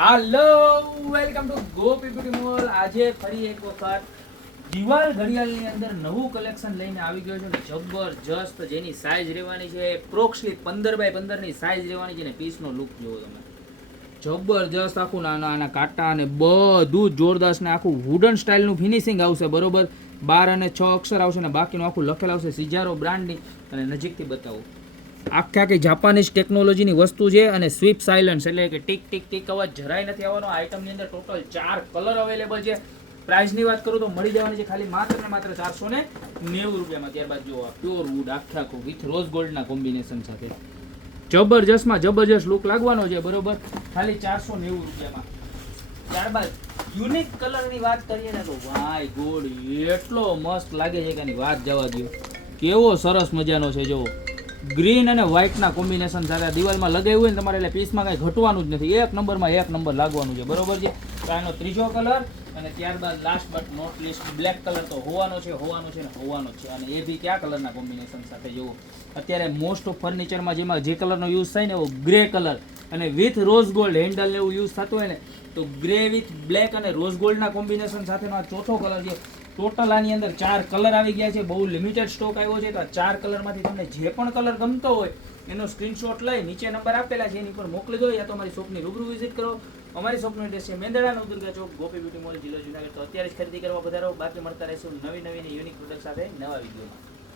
Hello welcome to Gopi beauty mall. આજે ફરી એક વખત દિવાલ ઘડિયાળની અંદર નવું કલેક્શન લઈને આવી ગયો છે. જબરજસ્ત જેની સાઈઝ રહેવાની છે એપ્રોક્સલી 15x15 ની સાઈઝ રહેવાની છે ને પીસનો લુક જોવો તમે. જબરજસ્ત આખું નાના નાના કાંટા અને બધું જ જોરદાર ને આખું વુડન સ્ટાઇલનું ફિનિશિંગ આવશે બરોબર. 12 અને 6 અક્ષર આવશે ને બાકીનું આખું લખેલ આવશે સિજારો બ્રાન્ડની. અને નજીકથી બતાવું આખી જાપાનીઝ ટેકનોલોજીની વસ્તુ છે અને સ્વીપ સાયલન્સ એટલે કે ટીક ટીક ટીક અવાજ જરાય નથી આવવાનો. આઇટમની અંદર ટોટલ 4 કલર અવેલેબલ છે. પ્રાઇસની વાત કરું તો મળી જવાની છે ખાલી માત્ર ને માત્ર 490 રૂપિયામાં. ત્યારબાદ જો આ પ્યોર વુડ આખું વિથ રોઝ ગોલ્ડના કોમ્બિનેશન સાથે જબરજસ્તમાં જબરજસ્ત લુક લાગવાનો છે બરોબર. ખાલી 490 રૂપિયામાં. ત્યારબાદ યુનિક કલરની વાત કરીએ ને તો વાય ગોડ એટલો મસ્ત લાગે છે કે એની વાત જવા દો. કેવો સરસ મજાનો છે જો ગ્રીન અને વ્હાઇટના કોમ્બિનેશન સાથે દિવાલમાં લગાવ્યું હોય ને તમારે એટલે પીસમાં કાંઈ ઘટવાનું જ નથી. એક નંબરમાં એક નંબર લાગવાનું છે બરોબર છે. તો આનો ત્રીજો કલર અને ત્યારબાદ last but not least black colour તો હોવાનો છે અને એ બી કયા કલરના કોમ્બિનેશન સાથે જુઓ. અત્યારે મોસ્ટ ઓફ ફર્નિચરમાં જેમાં જે કલરનો યુઝ થાય ને એવો ગ્રે કલર અને વિથ રોઝ ગોલ્ડ હેન્ડલ એવું યુઝ થતું હોય ને તો ગ્રે વિથ બ્લેક અને રોઝ ગોલ્ડના કોમ્બિનેશન સાથેનો આ ચોથો કલર છે. ટોટલ આની અંદર 4 કલર આવી ગયા છે. બહુ લિમિટેડ સ્ટોક આવ્યો છે. તો આ 4 કલરમાંથી તમને જે પણ કલર ગમતો હોય એનો સ્ક્રીનશોટ લઈ નીચે નંબર આપેલા છે એની પર મોકલી દો યા તો અમારી શોપની રૂબરૂ વિઝિટ કરો. અમારી શોપનો એડ્રેસ છે મેંદરડા નવદુર્ગા ચોક ગોપી બ્યુટી મોલ જિલ્લો જુનાગઢ. તો અત્યારે જ ખરીદી કરવા વધારો. બાકી મળતા રહેશું નવી યુનિક પ્રોડક્ટ સાથે નવા વિડીયોમાં.